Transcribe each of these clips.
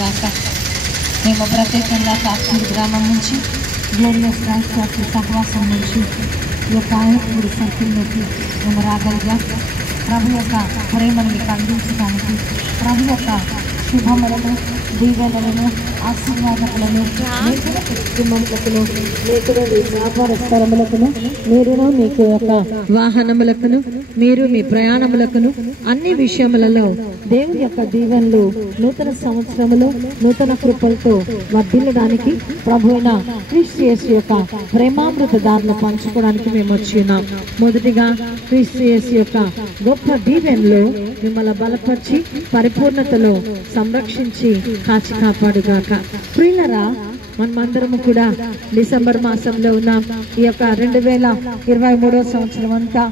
గాక. మేము ప్రత్యేకంగా కాకూరు గ్రామం నుంచి గ్లోరియస్ క్రైస్ట్ చర్చ్ సహవాసం నుంచి ఈ యొక్క ఆయనపూడి సర్కిల్లోకి మేము రాగలిగాం. ప్రభు యొక్క ప్రేమను మీకు అందించడానికి, ప్రభు యొక్క శుభములను, దీవెనలను, ఆశీర్వాదములను కుటుంబములకును, మీకును మీ వ్యాపార స్థలములకును, మీరును మీకు యొక్క వాహనములకును, మీరు మీ ప్రయాణములకును అన్ని విషయములలో దేవుని యొక్క దీవెనలు నూతన సంవత్సరములో నూతన కృపలతో వర్ధిల్లడానికి ప్రభు అయిన క్రీస్తు యేసు యొక్క ప్రేమామృత దారులు పంచుకోవడానికి మేము వచ్చి ఉన్నాం. మొదటిగా క్రీస్తు యేసు యొక్క గొప్ప దీవెనలో మిమ్మల్ని బలపరిచి పరిపూర్ణతలో సంరక్షించి కాచి కాపాడుగాక. ప్రియులరా, మనమందరము కూడా డిసెంబర్ మాసంలో ఉన్నాం. ఈ యొక్క 2023 సంవత్సరం అంతా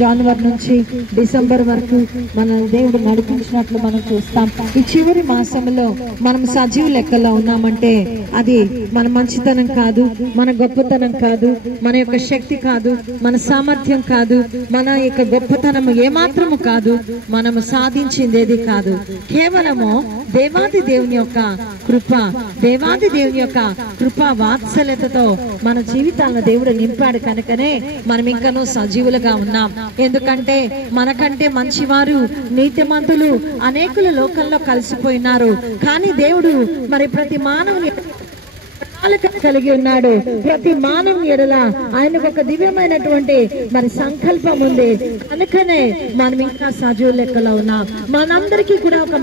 జనవరి నుంచి డిసెంబర్ వరకు మన దేవుడు నడిపించినట్లు మనం చూస్తాం. ఈ చివరి మాసంలో మనం సజీవ లెక్కలో ఉన్నామంటే అది మన మంచితనం కాదు, మన గొప్పతనం కాదు, మన యొక్క శక్తి కాదు, మన సామర్థ్యం కాదు, మన యొక్క గొప్పతనం ఏమాత్రము కాదు, మనము సాధించిందేది కాదు. కేవలము దేవాది దేవుని యొక్క కృప, దేవాది దేవుని యొక్క కృపా వాత్సల్యతతో మన జీవితాలను దేవుడు నింపాడు కనుకనే మనం ఇంకనూ సజీవులుగా ఉన్నాం. ఎందుకంటే మనకంటే మంచివారు, నీతిమంతులు అనేకుల లోకంలో కలిసిపోయినారు. కానీ దేవుడు మరి ప్రతి మానవుని కలిగి ఉన్నాడు. ప్రతి మానవుని ఎడల ఆయనకు ఒక దివ్యమైనటువంటి మరి సంకల్పం ఉంది. కనుకనే మనం ఇంకా సజీవ లెక్కలో ఉన్నాం. మనందరికీ కూడా ఒక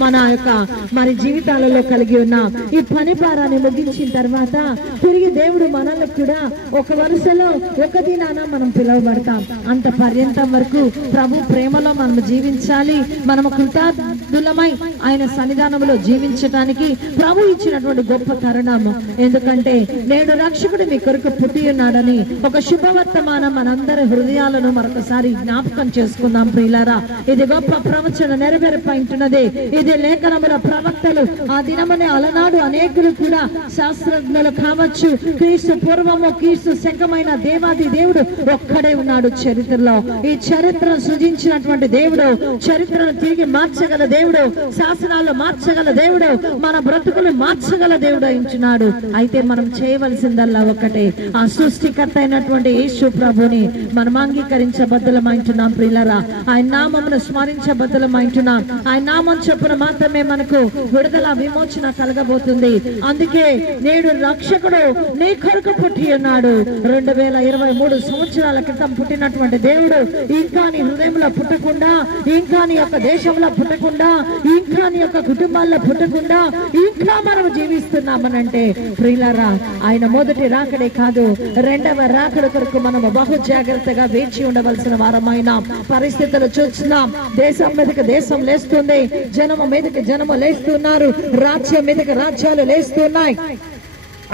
మన యొక్క మరి జీవితాలలో కలిగి ఉన్నాం. ఈ పని భారాన్ని ముగించిన తర్వాత తిరిగి దేవుడు మనల్ని కూడా ఒక వరుసలో ఒక దినాన మనం పిలువబడతాం. అంత పర్యంతం వరకు ప్రభు ప్రేమలో మనం జీవించాలి. మనము కృతజ్ఞులమై ఆయన సన్నిధానంలో జీవించడానికి ప్రభు ఇచ్చినటువంటి గొప్ప తరుణం. ఎందుకంటే నేడు రక్షకుడు మీ కొరకు పుట్టి ఉన్నాడని ఒక శుభవర్తమానం మనందరి హృదయాలను మరొకసారి జ్ఞాపకం చేసుకుందాం. ప్రియులారా, ఇది గొప్ప ప్రవచన నెరవేర్పైంటున్నది. ఇది లేఖనముల ప్రవక్తలు ఆ దినమనే అలనాడు అనేకులు కూడా శాస్త్రజ్ఞులు కావచ్చు. క్రీస్తు పూర్వము క్రీస్తు శకమైన దేవాది దేవుడు ఒక్కడే ఉన్నాడు చరిత్రలో. ఈ చరిత్రను సృజించినటువంటి దేవుడు, చరిత్రను తిరిగి మార్చగల దేవుడు, శాసనాలు మార్చగల దేవుడు, మన బ్రతుకులు మార్చగల దేవుడు అయించున్నాడు. అయితే మనం చేయవలసిందల్లా ఒక్కటే, ఆ సృష్టికర్త అయినటువంటి యేసు ప్రభుని మనం అంగీకరించబద్దులమైంటున్నాం. ప్రియులారా, ఆయన నామమును స్మరించబద్దులమైంటున్నాం. ఆయన నామం చొప్పున మాత్రమే మనకు విడుదల, విమోచన కలగబోతుంది. అందుకే నేడు రక్షకుడు నీ కొరకు పుట్టి ఉన్నాడు. 2023 సంవత్సరాల క్రితం పుట్టినటువంటి దేవుడు ఇంకా నీ హృదయంలో పుట్టకుండా, ఇంకా నీ యొక్క దేశంలో పుట్టకుండా, ఇంకా నీ యొక్క కుటుంబాల్లో పుట్టకుండా ఇంకా మనం జీవిస్తున్నామనంటే ప్రియులారా, ఆయన మొదటి రాకడే కాదు, రెండవ రాకడ కొరకు మనం బహు జాగ్రత్తగా వేచి ఉండవలసిన వారమైన పరిస్థితులు చూస్తున్నాం. దేశం మీదకి దేశం లేస్తుంది, జనము మీదకి జనము లేస్తున్నారు, రాజ్యం మీదకి రాజ్యాలు లేస్తున్నాయి.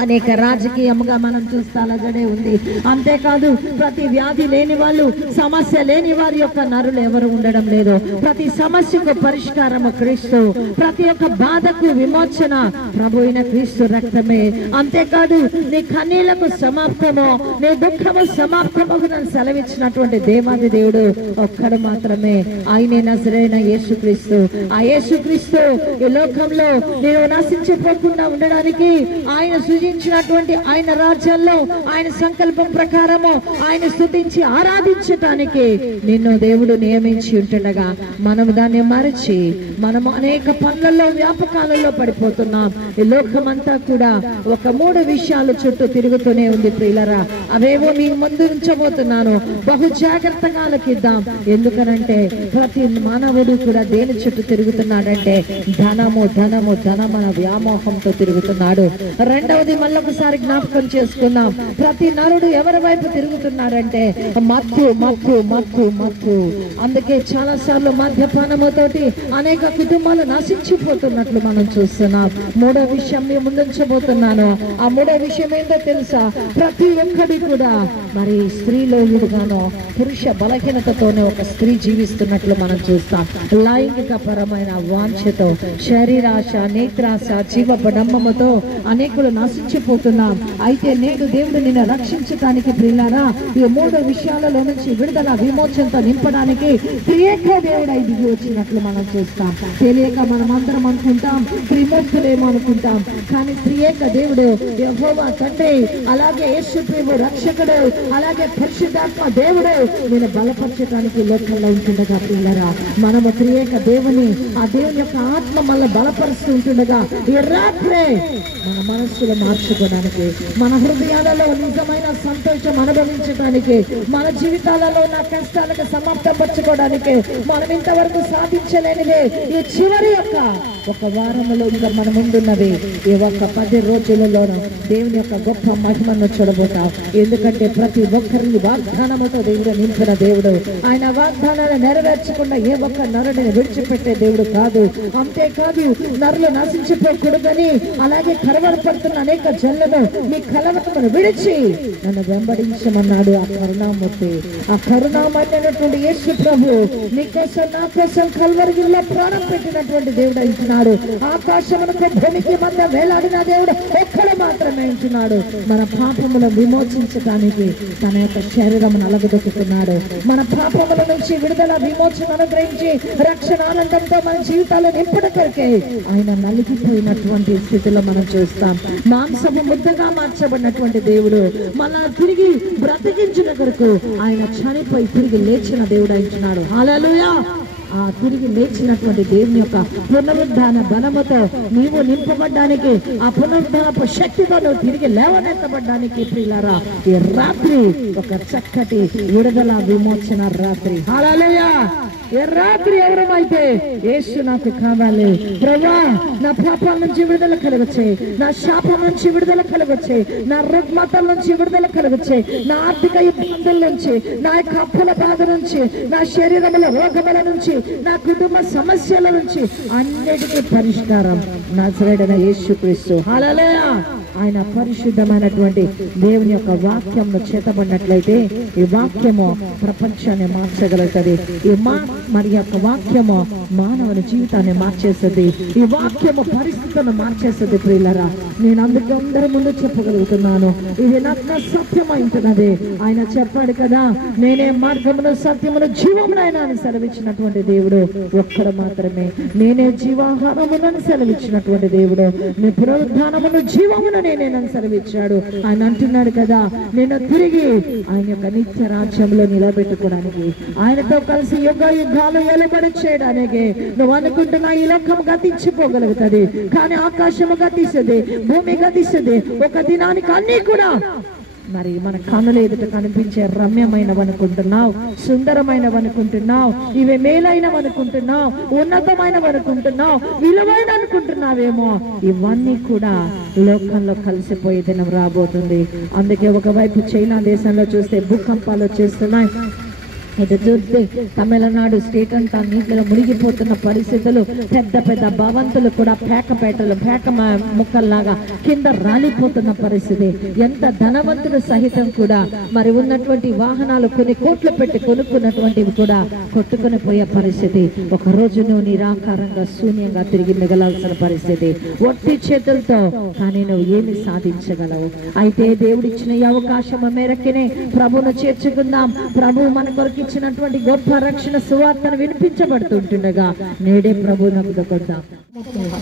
అనేక రాజకీయంగా మనం చూస్తే అలాగనే ఉంది. అంతేకాదు, ప్రతి వ్యాధి లేని వాళ్ళు, సమస్య లేని వారి యొక్క నరులు ఎవరు ఉండడం లేదు. ప్రతి సమస్యకు పరిష్కారము క్రీస్తు, ప్రతి ఒక్క బాధకు విమోచన ప్రభు అయిన క్రీస్తు రక్తమే. అంతేకాదు, నీ కన్నీళ్లకు సమాప్తము, నీ దుఃఖము సమాప్తమగునని సెలవిచ్చినటువంటి దేవాది దేవుడు ఒక్కడు మాత్రమే, ఆయనే నజరేయుడైన యేసుక్రీస్తు. ఆ యేసుక్రీస్తు ఈ లోకంలో నేను నశించిపోకుండా ఉండడానికి ఆయన సృజించినటువంటి ఆయన రాజ్యాల్లో ఆయన సంకల్పం ప్రకారము ఆయన స్తుతించి ఆరాధించటానికి నిన్ను దేవుడు నియమించి ఉంటుండగా మనము దాన్ని మరచి మనము అనేక పనులలో, వ్యాపకాలలో పడిపోతున్నాం. ఈ లోకమంతా కూడా ఒక 3 విషయాల చుట్టూ తిరుగుతూనే ఉంది. ప్రియులరా, అవేవో మీ ముందు ఉంచబోతున్నాను, బహు జాగ్రత్తగా ఆలకిద్దాం. ఎందుకనంటే ప్రతి మానవుడు కూడా దేని చుట్టూ తిరుగుతున్నాడంటే ధనము ధనము ధనమన వ్యామోహంతో తిరుగుతున్నాడు. రెండవది మళ్ళొకసారి జ్ఞాపకం చేసుకుందాం, ప్రతి నరుడు ఎవరి వైపు తిరుగుతున్నాడంటే మత్తు మత్తు మత్తు మత్తు. అందుకే చాలా సార్లు మద్యపానముతోటి అనేక కుటుంబాలు నశించిపోతున్నట్లు మనం చూస్తున్నాం. 3వ విషయం మీ ముందుంచబోతున్నాను. ఆ 3వ విషయం ఏంటో తెలుసా? ప్రతి ఒక్కడి కూడా మరి స్త్రీలోనుగానో పురుష బలహీనతతోనే ఒక స్త్రీ జీవిస్తున్నట్లు మనం చూస్తాం. లైంగిక పరమైన వాంఛతో, శరీరాశ, నేత్రాశ, జీవపడంబముతో అనేకులు నశించి నశించిపోతున్నాం. అయితే నేడు దేవుడు నిన్ను రక్షించడానికి ప్రియులారా ఈ 3 విషయాలలో నుంచి విడుదల విమోచనతో నింపడానికి త్రియేక దేవుడు దిగి వచ్చినట్లు మనం చూస్తాం. తెలియక మనం అందరం అనుకుంటాం త్రిమూర్తులేమో అనుకుంటాం, కానీ త్రియేక దేవుడు యెహోవా తండ్రి, అలాగే యేసు ప్రభువు రక్షకుడు, అలాగే పరిశుద్ధాత్మ దేవుడు నేను బలపరచడానికి లోకంలో ఉంటుండగా ప్రియులారా మనము త్రియేక దేవుని ఆ దేవుని యొక్క ఆత్మ మనల్ని బలపరుస్తూ ఉంటుండగా ఈ రాత్రే మన మనస్సులు మార్చుకోవడానికి, మన హృదయాలలో నిజమైన సంతోషం అనుభవించడానికి, మన జీవితాలలో ఉన్న కష్టాలకు సమాప్తపరచుకోవడానికి, మనం ఇంతవరకు సాధించలేనిదే ఈ చివరి యొక్క ఒక వారంలో ఇంకా మన ముందున్నది ఈ ఒక్క 10 రోజులలోనూ దేవుని యొక్క గొప్ప మహిమను చూడబోతాం. ఎందుకంటే ప్రతి ఒక్కరిని వాగ్దానముతో దేవుడు నింపిన దేవుడు. ఆయన వాగ్దానాన్ని నెరవేర్చకుండా ఏ ఒక్క నరుడిని విడిచిపెట్టే దేవుడు కాదు. అంతేకాదు నరులు నశించిపోకూడదని, అలాగే కలవరపడుతున్న అనేక జనులను మీ కలవరమును విడిచి నన్ను వెంబడించమన్నాడు ఆ కరుణామూర్తి. ఆ కరుణామూర్తి యేసు ప్రభు నీకోసం నా కోసం కల్వరిలో ప్రాణం పెట్టినటువంటి దేవుడు అంటున్నాడు. ఆకాశమునకు భూమికి మధ్య వేలాడిన దేవుడు ఒక్కడు మాత్రమే అంటున్నాడు. మన పాపములను విమోచించడానికి తన యొక్క శరీరం నలగదొక్కుతున్నాడు. మన పాపముల నుంచి విడుదల విమోచన అనుగ్రహించి రక్షణ ఆనందంతో మన జీవితాలు నింపడం కొరకే ఆయన నలిగిపోయినటువంటి స్థితిలో మనం చూస్తాం. మాంసము ముద్దగా మార్చబడినటువంటి దేవుడు మళ్ళా తిరిగి బ్రతికించిన కొరకు ఆయన చనిపోయి తిరిగి లేచిన దేవుడు అంటున్నాడు. హల్లెలూయా. ఆ తిరిగి లేచినటువంటి దేవుని యొక్క పునరుద్ధాన బలముతో నీవు నింపబడ్డానికి, ఆ పునరుద్ధానపు శక్తితో నువ్వు తిరిగి లేవనెత్తబడ్డానికి ప్రియులారా ఈ రాత్రి ఒక చక్కటి విడుదల విమోచన రాత్రి. హల్లెలూయా. ఈ రాత్రి ఎవరమైతే యేసు నాకు కావాలి ప్రభువా, నా పాపాల నుంచి విడుదల కలగొచ్చే, నా శాపం నుంచి విడుదల కలగొచ్చే, నా రుగ్మతల నుంచి విడుదల కలగొచ్చే, నా ఆర్థిక ఇబ్బందుల నుంచి, నా యొక్క అప్పుల బాధ నుంచి, నా శరీరముల రోగముల నుంచి, నా కుటుంబ సమస్యల నుంచి అన్నిటికీ పరిష్కారం నజరేయుడైన యేసుక్రీస్తు. హల్లెలూయా. ఆయన పరిశుద్ధమైనటువంటి దేవుని యొక్క వాక్యంను చేతబడినట్లయితే ఈ వాక్యము ప్రపంచాన్ని మార్చగలుగుతుంది. మరి యొక్క వాక్యము మానవుని జీవితాన్ని మార్చేస్తుంది. ఈ వాక్యము పరిస్థితులను మార్చేస్తుంది ప్రియులారా. నేను అందుకు అందరి ముందు చెప్పగలుగుతున్నాను, ఇది నాకు సత్యమైంటున్నది. ఆయన చెప్పాడు కదా, నేనే మార్గమును సత్యమును జీవమునైనా అని సెలవిచ్చినటువంటి దేవుడు ఒక్కడు మాత్రమే. నేనే జీవాహారములను సెలవిచ్చినటువంటి దేవుడు, నీ పునరుద్ధానమును జీవమును నేనేనని సెలవిచ్చాడు. ఆయన అంటున్నాడు కదా, నేను తిరిగి ఆయన యొక్క నిత్య రాజ్యంలో నిలబెట్టుకోవడానికి, ఆయనతో కలిసి యుగాలు ఎలుబడి చేయడానికి. నువ్వు అనుకుంటున్నా ఈ లోకం గతించిపోగలుగుతుంది, కానీ ఆకాశము గతిస్తుంది, భూమి గతిస్తుంది. ఒక దినానికి అన్ని కూడా మరి మన కన్నుల ఎదుట కనిపించే రమ్యమైనవనుకుంటున్నావు, సుందరమైనవనుకుంటున్నావు, ఇవే మేలైనవనుకుంటున్నావు, ఉన్నతమైనవనుకుంటున్నావు, విలువైన అనుకుంటున్నావేమో, ఇవన్నీ కూడా లోకంలో కలిసిపోయే దినం రాబోతుంది. అందుకే ఒకవైపు చైనా దేశంలో చూస్తే భూకంపాలు వచ్చేస్తున్నాయి. ఇది చూస్తే తమిళనాడు స్టేట్ అంతా నీటిలో మునిగిపోతున్న పరిస్థితులు, పెద్ద పెద్ద భవంతులు కూడా పేక ముక్కల్లాగా కింద రాలిపోతున్న పరిస్థితి. ఎంత ధనవంతులు సహితం కూడా మరి ఉన్నటువంటి వాహనాలు కొన్ని కోట్లు పెట్టి కొనుక్కున్నటువంటివి కూడా కొట్టుకొని పోయే పరిస్థితి. ఒక రోజు నువ్వు నిరాకారంగా శూన్యంగా తిరిగి మిగలాల్సిన పరిస్థితి, ఒట్టి చేతులతో. కానీ నువ్వు ఏమి సాధించగలవు? అయితే దేవుడిచ్చిన ఈ అవకాశం మేరకినే ప్రభువును చేర్చుకుందాం. ప్రభు మన కొరకు ఇచ్చినటువంటి గొప్ప రక్షణ సువార్తను వినిపించబడుతుంటుండగా నేడే ప్రభు నమ్ముకుందాం.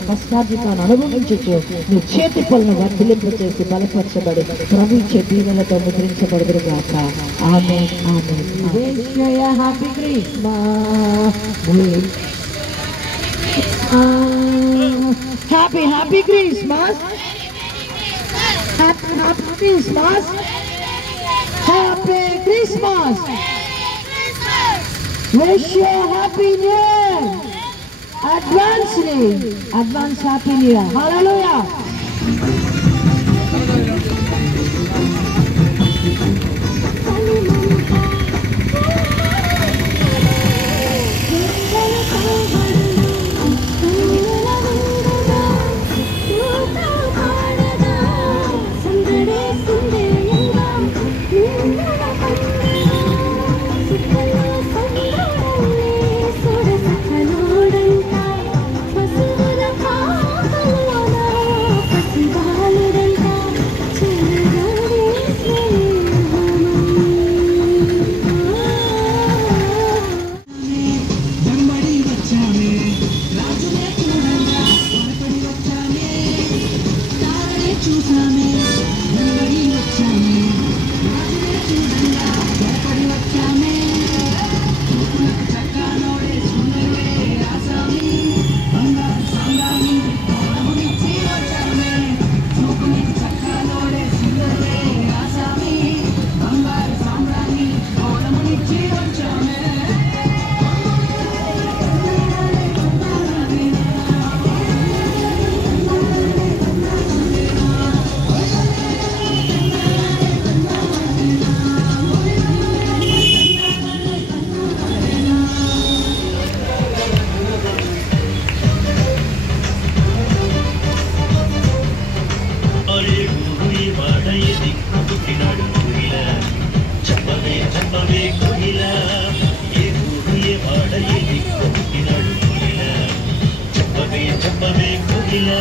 కష్టాధికాన్ని అనుభవించచ్చు, నీ చేతి పనులను వర్ధిలింపు చేసి బలపరచబడి ప్రభు ఇచ్చే దీవెనలతో ముద్రించబడుదురు గాక. ఆమేన్, ఆమేన్. Happy Christmas, happy Christmas, happy Christmas, happy Christmas. Wish you a happy new year. Advance happy new year. Hallelujah. చెప్పవే కోయిలా ఏ ఊరు ఏ వాడ ఏ దిక్కు పుట్టినాడు కోయిలా చెప్పవే కోయిలా